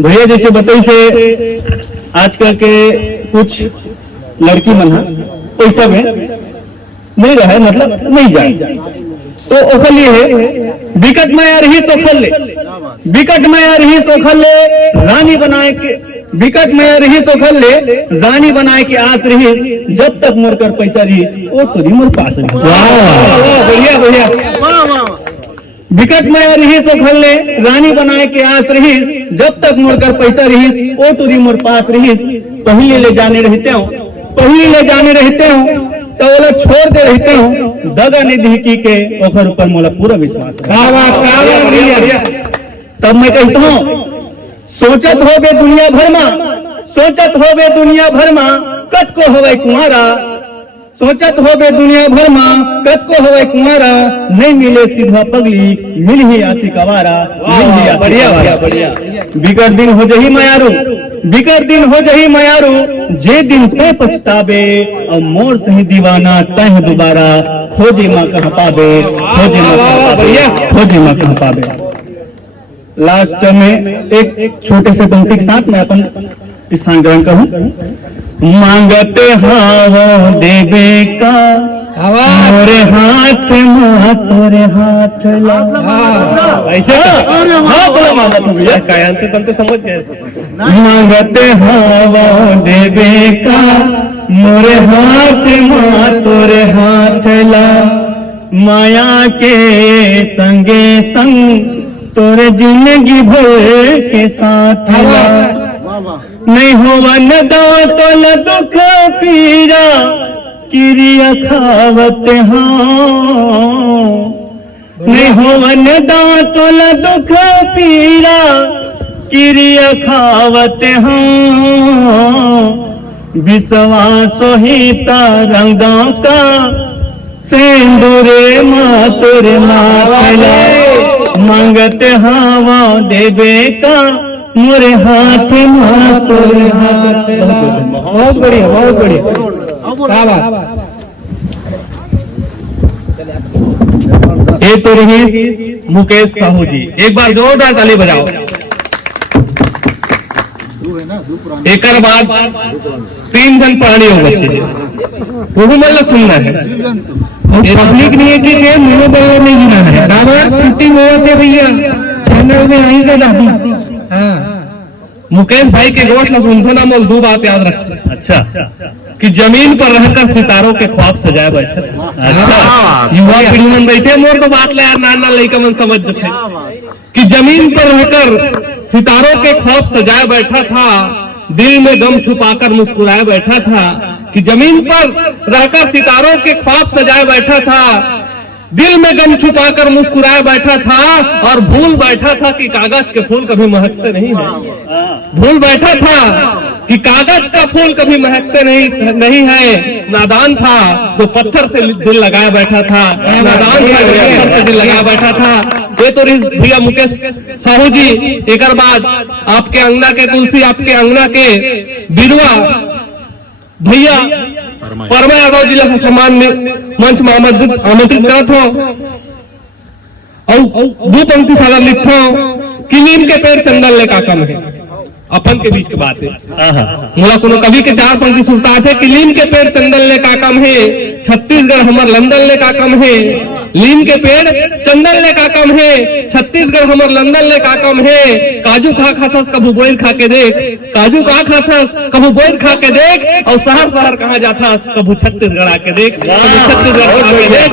भैया जैसे बताई से आजकल के कुछ लड़की मन पैसा में नहीं रहा है, मतलब नहीं जाए तो ओखल ये है विकट माया रही सोखल ले, विकट माया रही सोखल ले रानी बनाए के, विकट माया रही सोखल ले रानी बनाए के आस रही, जब तक मोर कर पैसा रही वो तो मोर पास रही। बढ़िया बढ़िया। विकट माया रही सोखल ले रानी बनाए के आस रही, जब तक मोर कर पैसा रही वो तो मोर पास रही। पहले ले जाने रहते हो, पहले ले जाने रहते हो तो बोला छोड़ दे रहते हूँ, दगा निधि की के ओखर ऊपर मोला पूरा विश्वास है। तब मैं कहता हूँ सोचत हो बे दुनिया भर में, सोचत हो बे दुनिया भर में कत को होवे कुंवारा, सोचत हो बे दुनिया भर में कत को होवे कुंवारा, नहीं मिले सीधा पगली मिल ही आसी कवारा। बढ़िया बढ़िया। बिगड़ दिन हो जही मयारू, बिगड़ दिन हो जही मयारू, जे दिन पे पछताबे और मोर सही दीवाना तह दोबारा, खोजे माँ कहाँ पाबे, खोजे माँ कहाँ पाबे, खोजे माँ कहाँ पाबे। लास्ट में एक छोटे से पंक्ति के साथ मैं अपन स्थान ग्रहण करूं। मांगते हावो देवे का, मोरे हाथ माँ तोरे हाथ ला। समझ गए। मांगते हावो देवे का, मोरे हाथ माँ तोरे हाथ ला, माया के संगे संग तोरे जिंदगी भर के साथ ला। नहीं होवा न दातल दुख पीरा, किरिया खावत हाँ। नहीं होवा न दातल दुख पीरा, किरिया खावत हाँ। विश्वास ही तरंगा का, सिंदूरे मातुर मातला, मांगते हवा देवे का, मोरे हाथ मातुर हाथ। बहुत बढ़िया बहुत बढ़िया। ये तो रही मुकेश साहू जी, एक बार जोरदार ताली बजाओ। एक बाद 3 जन प्राणी हो बच्चे वो मतलब सुनना है, पब्लिक नहीं है कि मुझे बोलने नहीं गिना है। बराबर शूटिंग हो थे भैया, चैनल में आएंगे दादी। हाँ मुकेश भाई के गोठ सुनते ना मोल 2 बात याद रखते। अच्छा कि जमीन पर रहकर सितारों के ख्वाब सजाए बैठे। अच्छा युवा पीढ़ी में बैठे मोर तो बात ले यार, नाना लड़का मन समझ जाते कि जमीन पर रहकर सितारों के ख्वाब सजाए बैठा था, दिल में गम छुपाकर मुस्कुराए बैठा था। कि जमीन पर रहकर सितारों के ख्वाब सजाए बैठा था, दिल में गम छुपाकर मुस्कुराए बैठा था, और भूल बैठा था कि कागज के फूल कभी महकते नहीं है। भूल बैठा था कि कागज का फूल कभी महकते नहीं है। नादान था जो पत्थर से दिल लगाया बैठा था, नादान था जो पत्थर से दिल लगाया बैठा था। ये तो भैया मुकेश साहू जी। एक बाद आपके अंगना के तुलसी, आपके अंगना के बिरवा भैया परमा यादव जिला से सम्मान में मंच में आमंत्रित करत हो, और 2 पंक्ति सारा लिखो कि नीम के पेड़ चंदन ले का कम है। अपन के बीच की बात है। मोला कोनो कवि के 4 पंक्ति सुनता है कि नीम के पेड़ चंदन ले का कम है, छत्तीसगढ़ हमर लंदन ले का कम है। नीम के पेड़ चंदन ले का कम है, छत्तीसगढ़ हमर लंदन ले का कम है। काजू खा खाथस कभू बोइल खा के देख, काजू खा खाथस कभू बोइल खा के देख, और शहर शहर कहाँ जाथस कभू छत्तीसगढ़ आके देख, छत्तीसगढ़ आके देख।